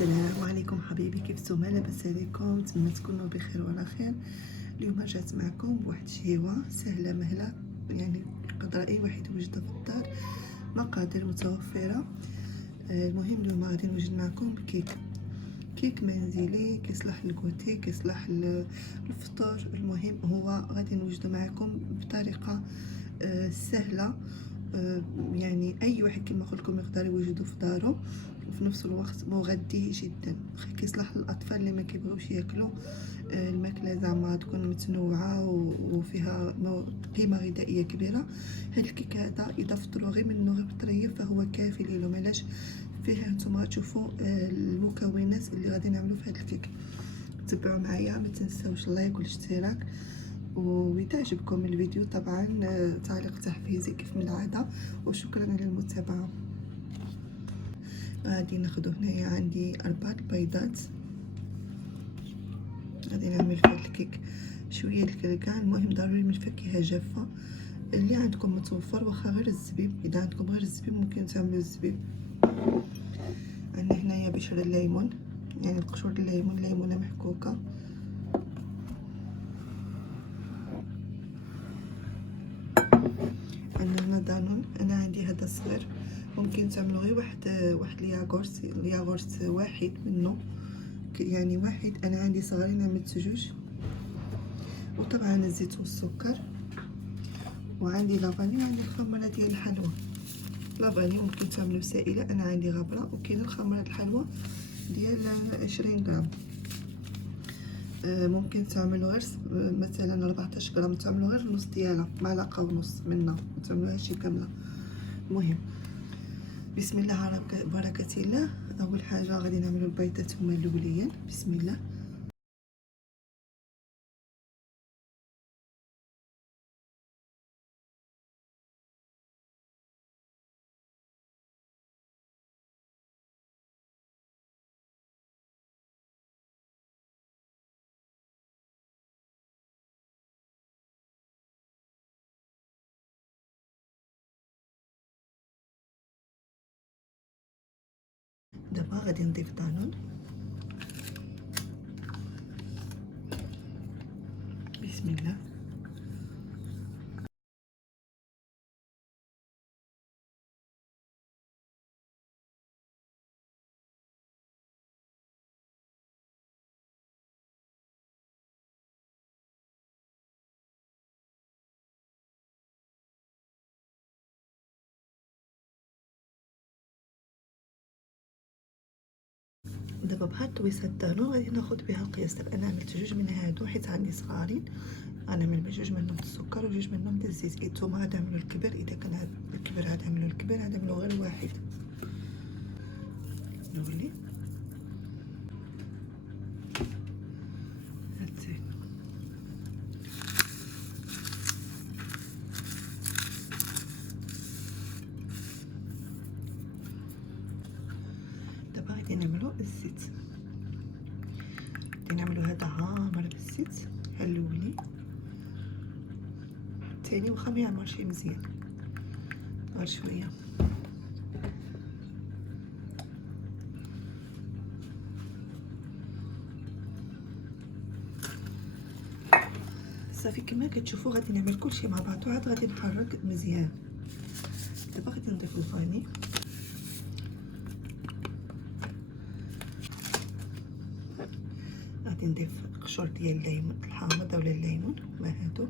السلام عليكم حبايبي، كيف نتوما؟ لاباس عليكم؟ نتمنى تكونوا بخير وعلى خير. اليوم رجعت معكم بواحد الشهيوه سهله مهله، يعني يقدر اي واحد يوجدها في الدار، مقادير متوفره. المهم اليوم غادي نوجد معكم كيك منزلي، كيصلح للكوتي، كيصلح للفطور. المهم هو غادي نوجدو معكم بطريقه سهله، يعني اي واحد كما قلت لكم يقدر يوجدو في دارو، وفي نفس الوقت مغذي جدا. كيصلح للاطفال اللي ما كيبغيوش ياكلوا الماكله زعما تكون متنوعه وفيها قيمه غذائيه كبيره. هاد الكيك هذا اذا فطروا غير منه غير بطريه فهو كافي ليهم. علاش؟ فيه نتوما غتشوفوا المكونات اللي غادي نعملوا في هاد الكيك. تبعوا معايا، ما تنساوش اللايك والاشتراك، واذا عجبكم الفيديو طبعا تعليق تحفيزي كيف من العاده، وشكرا على المتابعه. غادي ناخذ هنايا عندي 4 بيضات، غادي نعمل في هذا الكيك شويه الكركان. المهم ضروري من فاكهه جافه اللي عندكم متوفر، واخا غير الزبيب. اذا عندكم غير الزبيب ممكن تعملوا الزبيب. عندنا هنايا بشر الليمون، يعني قشور الليمون، ليمونه محكوكه. عندنا هنا دانون، انا عندي هذا صغير، ممكن تعملوا غير واحد الياغورت واحد منه، يعني واحد. انا عندي صغيرين عملت جوج. وطبعا الزيت والسكر، وعندي لافاني، وعندي الخمره ديال الحلوى. لافاني ممكن تعملوا سائله، انا عندي غابره. وكاين الخمره الحلوى ديال 20 غرام، ممكن تعملوا غير مثلا 14 غرام، تعملوا غير نص ديالها، معلقه ونص منها، ما تعملوهاش كامله. المهم بسم الله على بركه الله. اول حاجه غادي نعملوا البيضات هما الاوليين. بسم الله. دابا غادي نضيف دانون. بسم الله. دابا بهاد الطويصات دانون غادي ناخذ بها القياس. دابا انا عملت جوج من هادو حيت عندي صغارين، غنعمل بجوج منهم السكر وجوج منهم الزيت. نتوما غتعملوا الكبير، اذا كان هاد الكبير غتعملوا الكبير، غتعملوا غير واحد. نولي هادزين. دابا غادي نعملوا الزيت، غادي نعملوا هذا عامر بالزيت. ها الاولي، الثاني واخا ما يعمرش مزيان، غير شويه. صافي كما كتشوفوا غادي نعمل كلشي مع بعضو، عاد غادي نحرك مزيان. دابا غادي نضيف الفاني، غادي نضيف قشور ديال الليمون الحامض اولا الليمون، ما هادو.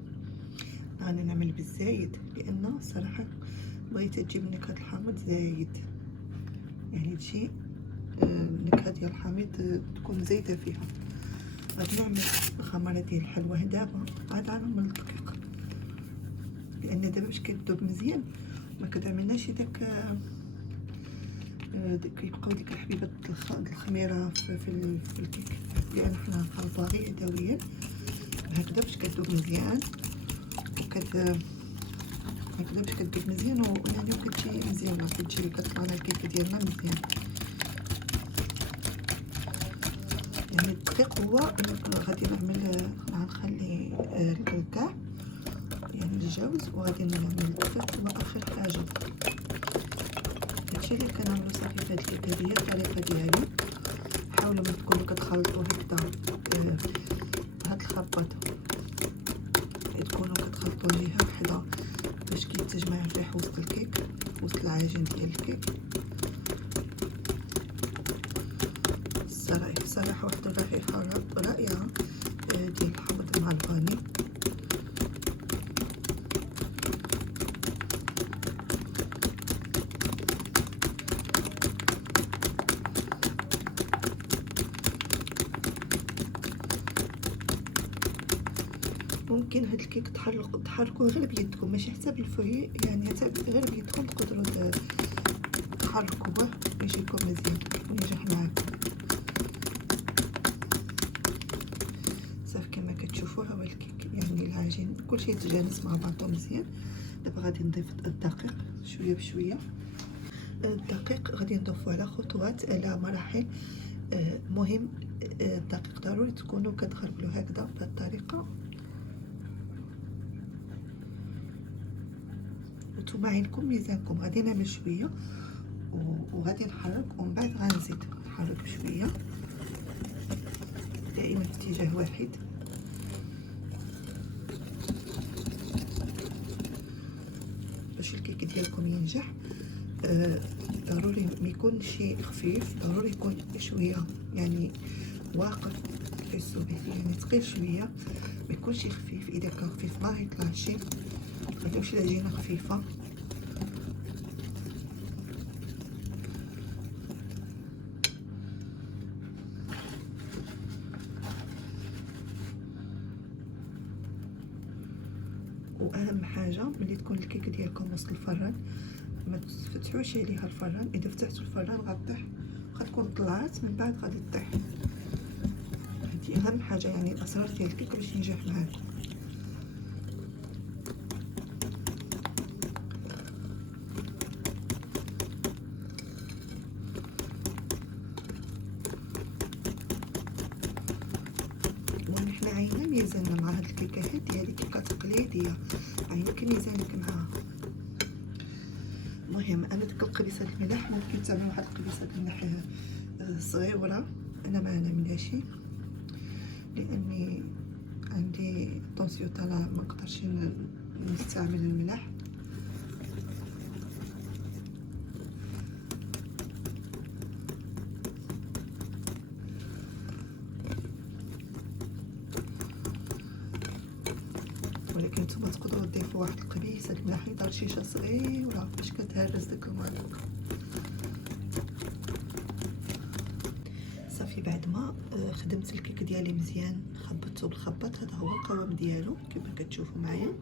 غادي نعمل بالزايد لان صراحه بغيت تجيب نكهه الحامض زايد، يعني تجي النكهه ديال الحامض تكون زايده فيها. غادي نعمل الخمره ديال الحلوى دابا، عاد غنعمل الدقيق، لان دابا باش كتذوب مزيان ما كتعملناش داك كيبقاو ديك الحبيبات الخميره في الكيك، لان حنا نخلطوها غير يدويا هكذا باش كتذوب مزيان، هكذا باش كتذوب مزيان، ويعني كتجي مزيانه، كتجي كتطلع لنا الكيكه ديالنا مزيان. يعني الدقيق هو غادي غنخلي الكاع يعني الجوز، وغادي نعمل الدقيق هو اخر حاجه. هادشي اللي كنعملو صافي في هاد الكيكه، هي الطريقه ديالي. حاولوا ما تكونوا كتخلطوا هكذا هاد الخلطات تكونوا كتخلطوا جهه وحده باش كيتجمع الريح وسط الكيك وسط العجين ديال الكيك. صراحه واحد الرائحه رائعه ديال الحامض مع الفاني. ممكن هاد الكيك تحركوه غير بيدكم، ماشي حتى بالفوي، يعني حتى غير بيدكم تقدروا تحركوه يجيكم مزيان وينجح معاكم. صافي كما كتشوفوا ها هو الكيك، يعني العجين كلشي يتجانس مع بعضو مزيان. دابا غادي نضيف الدقيق شويه بشويه. الدقيق غادي نضيفوه على خطوات على مراحل. مهم الدقيق ضروري تكونوا كتغربلوه هكذا بهذه الطريقه، وانتم عينكم ميزانكم. غادي نعمل شويه وغادي نحرك ومن بعد غنزيد نحرك بشويه، دائما في اتجاه واحد. باش الكيك ديالكم ينجح ضروري ما يكونش خفيف، ضروري يكون شويه يعني واقف تحسوا به، يعني ثقيل شويه، ما يكونش خفيف. اذا كان خفيف ما يطلعش. خليوش العجينه خفيفه. واهم حاجه ملي تكون الكيك ديالكم وسط الفران ما تفتحوش عليها الفران. اذا فتحتوا الفران غطيح، غتكون طلعت من بعد غادي تطيح. هذه اهم حاجه، يعني الاسرار ديال الكيك باش ينجح معاكم. ونحن عينا ميزاننا مع هاد الكيكات ديالي كيكه تقليديه، عينك ميزانك معاها. المهم انا ديك القبيصه الملح ممكن تعملوا واحد القبيصه الملح صغيره، انا ما نعملهاش لاني عندي طونسيون طالع ما نقدرش نستعمل الملح. ولكن نتوما تقدروا تضيفوا واحد القبيصه الملح رشيشه صغيره باش كتهرس داك المرق. صافي بعد ما خدمت الكيك ديالي مزيان خبطته بالخباط، هذا هو القوام ديالو كما كتشوفوا معايا.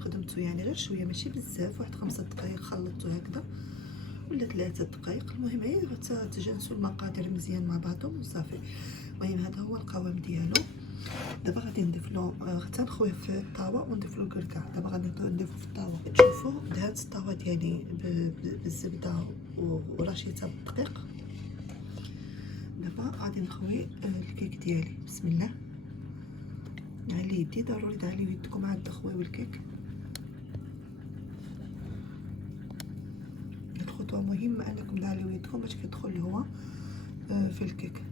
خدمته يعني غير شويه ماشي بزاف، واحد 5 دقائق خلطته هكذا ولا 3 دقائق. المهم غير تجانسوا المقادير مزيان مع بعضهم وصافي. المهم هذا هو القوام ديالو. دابا غادي نضيف له حتى نخويه في الطاوه ونضيف له الكركاع. دابا غادي نضيفو في الطاوه. تشوفوا دهنت الطاوه ديالي بالزبده ورشيتها بالدقيق. دابا غادي نخوي الكيك ديالي. بسم الله. على يدي، ضروري تعليو يدكم عند تخويو الكيك. الخطوه مهمه انكم تعليو يدكم باش كيدخل الهواء في الكيك.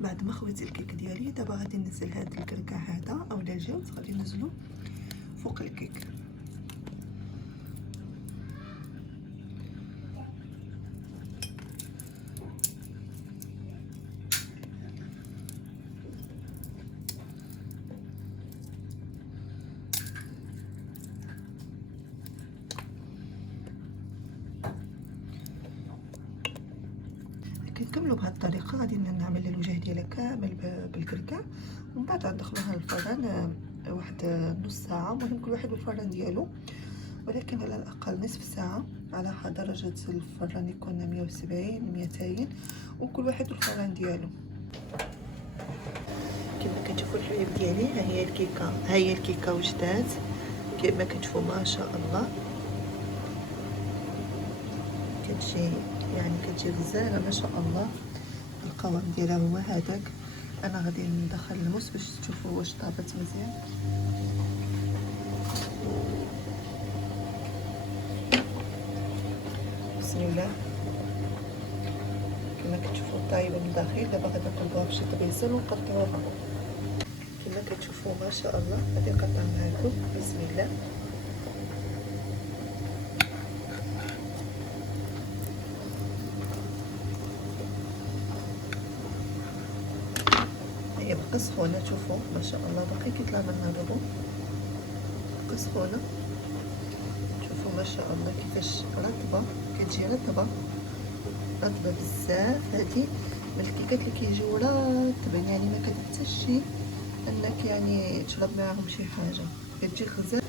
بعد ما خويت الكيك ديالي دابا غادي ننزل هاد الكركاع هذا اولا الجوز، غادي ننزلو فوق الكيك. كنكملوا بهذه الطريقه. غادي نعمل الوجه ديالها كامل بالكركاع ومن بعد غندخلوها للفران واحد نص ساعه. المهم كل واحد بالفران ديالو. ولكن على الاقل نصف ساعه على درجه الفران يكون 170 200، وكل واحد والفران ديالو. كما كتشوفوا الحبايب ديالي، ها هي الكيكه وجدات كما كتشوفوا ما شاء الله. كتجي غزاله ما شاء الله. القوام ديالها هو هذاك. انا غادي ندخل الموس باش تشوفوا واش طابت مزيان. بسم الله. كما كتشوفوا طايبه من الداخل. دابا غادي نقلبوها بشي طبيزه ونقطعوها كما كتشوفوا ما شاء الله. غادي نقطع معكم بسم الله. هي بقى سخونه، شوفوا ما شاء الله باقي كيطلع منها الربو، بقى سخونه. شوفوا ما شاء الله كيفاش رطبه، كتجي رطبه بزاف. هذه من الكيكات اللي كيجيو رطبين، يعني ما كتحتاجش انك يعني تشرب معاهم شي حاجه، كتجي غزال.